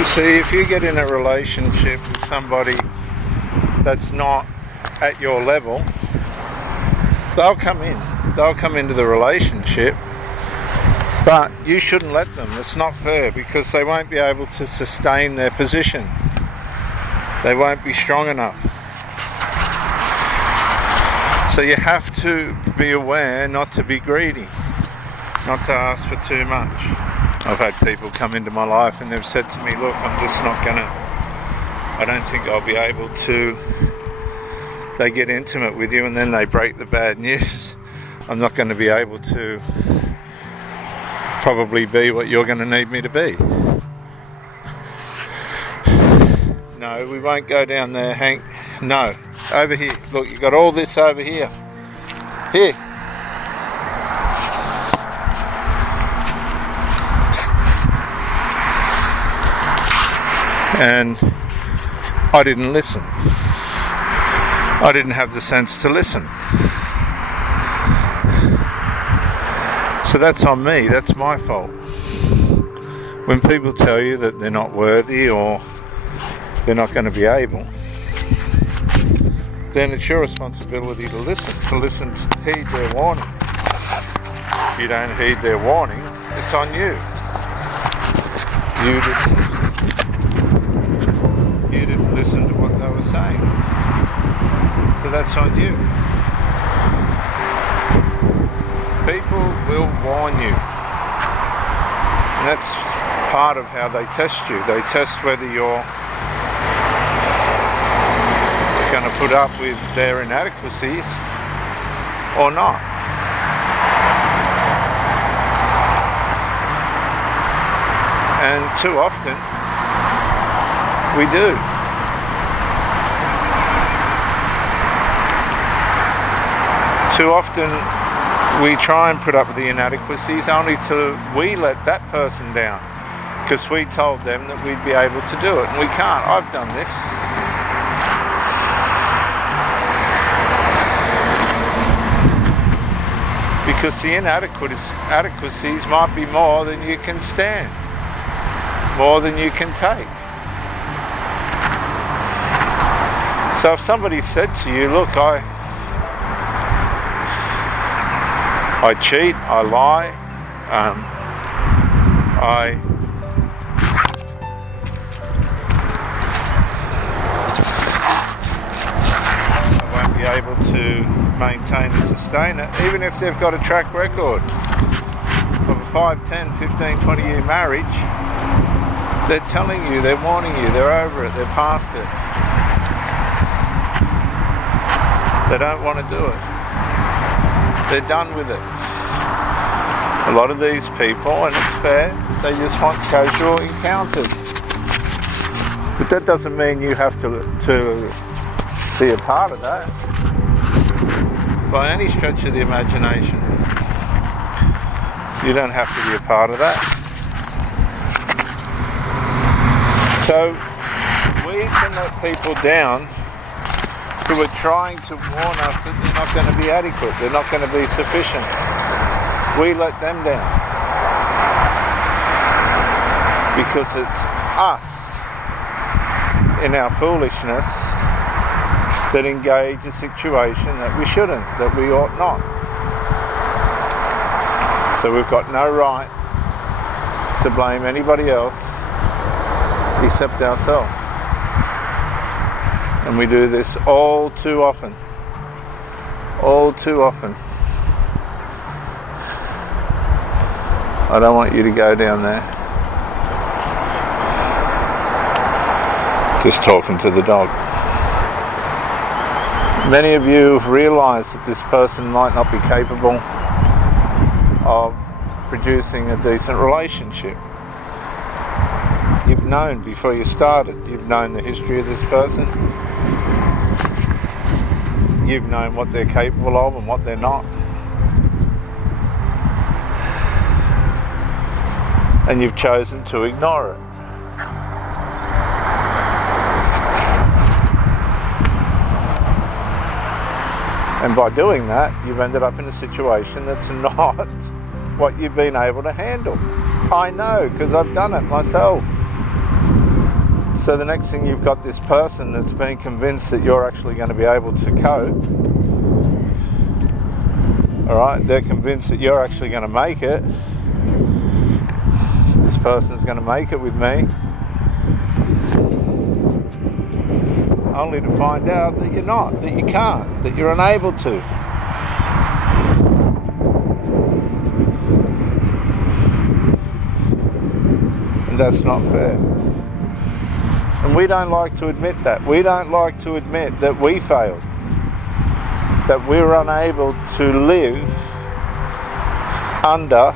You see, if you get in a relationship with somebody that's not at your level, they'll come into the relationship, but you shouldn't let them. It's not fair, because they won't be able to sustain their position. They won't be strong enough. So you have to be aware not to be greedy, not to ask for too much. I've had people come into my life and they've said to me, look, I don't think I'll be able to. They get intimate with you and then they break the bad news. I'm not going to be able to probably be what you're going to need me to be. No, we won't go down there, Hank. No, over here. Look, you've got all this over here. Here. And I didn't listen. I didn't have the sense to listen. So that's on me, that's my fault. When people tell you that they're not worthy or they're not going to be able, then it's your responsibility to listen, to heed their warning. If you don't heed their warning, it's on you. You didn't listen to what they were saying. So that's on you. People will warn you. And that's part of how they test you. They test whether you're going to put up with their inadequacies or not. And too often we do. Too often we try and put up with the inadequacies only to we let that person down because we told them that we'd be able to do it, and we can't. I've done this. Because the inadequacies might be more than you can stand, more than you can take. So if somebody said to you, look, I cheat, I lie, I won't be able to maintain and sustain it, even if they've got a track record of a 5, 10, 15, 20 year marriage. They're telling you, they're warning you, they're over it, they're past it. They don't want to do it. They're done with it. A lot of these people, and it's fair, they just want casual encounters. But that doesn't mean you have to be a part of that by any stretch of the imagination. You don't have to be a part of that. So we can let people down who are trying to warn us that they're not going to be adequate, they're not going to be sufficient. We let them down because it's us in our foolishness that engage a situation that we shouldn't, that we ought not. So we've got no right to blame anybody else except ourselves. And we do this all too often. All too often. I don't want you to go down there. Just talking to the dog. Many of you have realised that this person might not be capable of producing a decent relationship. You've known before you started. You've known the history of this person. You've known what they're capable of and what they're not. And you've chosen to ignore it. And by doing that, you've ended up in a situation that's not what you've been able to handle. I know, because I've done it myself. So the next thing, you've got this person that's been convinced that you're actually going to be able to cope. Alright, they're convinced that you're actually going to make it. This person's going to make it with me. Only to find out that you're not, that you can't, that you're unable to. And that's not fair. And we don't like to admit that. We don't like to admit that we failed. That we're unable to live under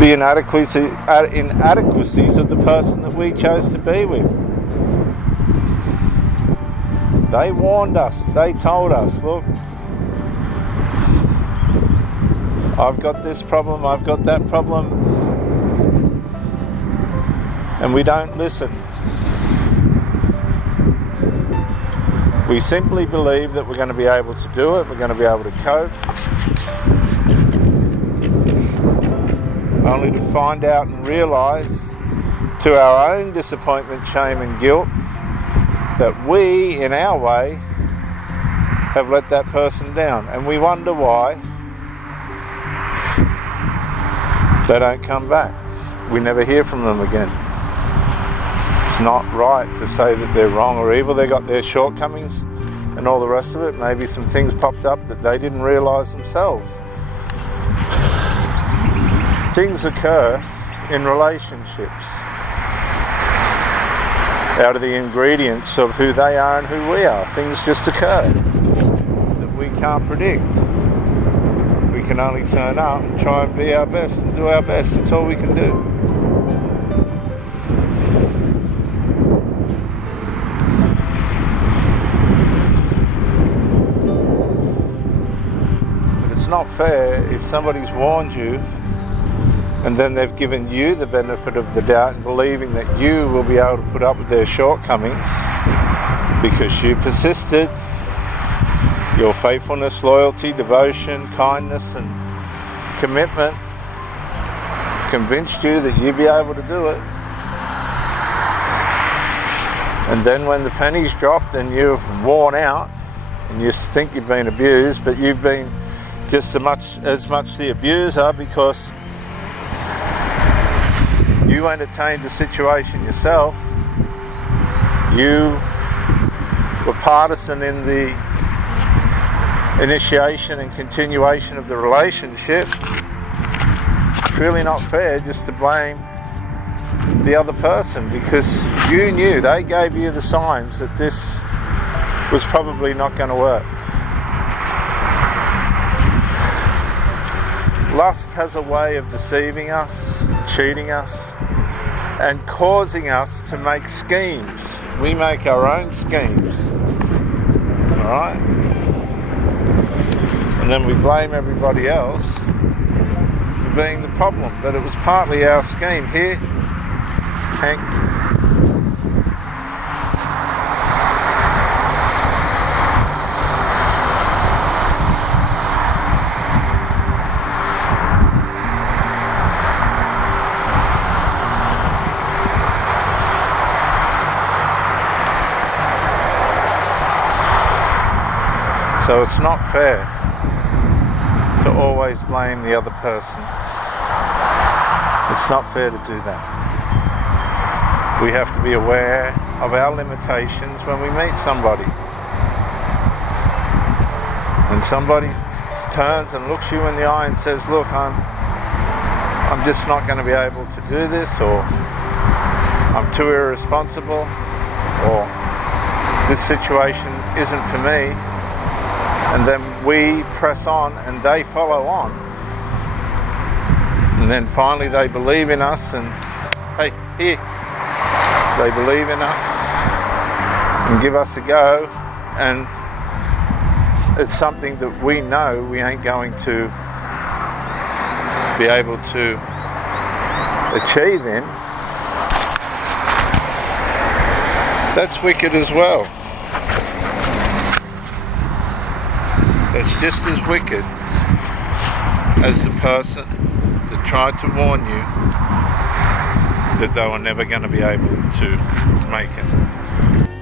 the inadequacies of the person that we chose to be with. They warned us. They told us, look, I've got this problem, I've got that problem. And we don't listen. We simply believe that we're going to be able to do it, we're going to be able to cope, only to find out and realise, to our own disappointment, shame and guilt, that we, in our way, have let that person down. And we wonder why they don't come back. We never hear from them again. It's not right to say that they're wrong or evil. They got their shortcomings and all the rest of it. Maybe some things popped up that they didn't realise themselves. Things occur in relationships out of the ingredients of who they are and who we are. Things just occur that we can't predict. We can only turn up and try and be our best and do our best. That's all we can do. Not fair if somebody's warned you and then they've given you the benefit of the doubt and believing that you will be able to put up with their shortcomings because you persisted. Your faithfulness, loyalty, devotion, kindness and commitment convinced you that you'd be able to do it. And then when the pennies dropped and you've worn out and you think you've been abused, but you've been just as much the abuser because you entertained the situation yourself. You were partisan in the initiation and continuation of the relationship. It's really not fair just to blame the other person because you knew, they gave you the signs that this was probably not going to work. Lust has a way of deceiving us, cheating us, and causing us to make schemes. We make our own schemes, alright? And then we blame everybody else for being the problem, but it was partly our scheme. Here, Hank. So it's not fair to always blame the other person. It's not fair to do that. We have to be aware of our limitations when we meet somebody. When somebody turns and looks you in the eye and says, look, I'm just not going to be able to do this, or I'm too irresponsible, or this situation isn't for me. And then we press on and they follow on. And then finally they believe in us and, hey, here. They believe in us and give us a go. And it's something that we know we ain't going to be able to achieve in. That's wicked as well. It's just as wicked as the person that tried to warn you that they were never going to be able to make it.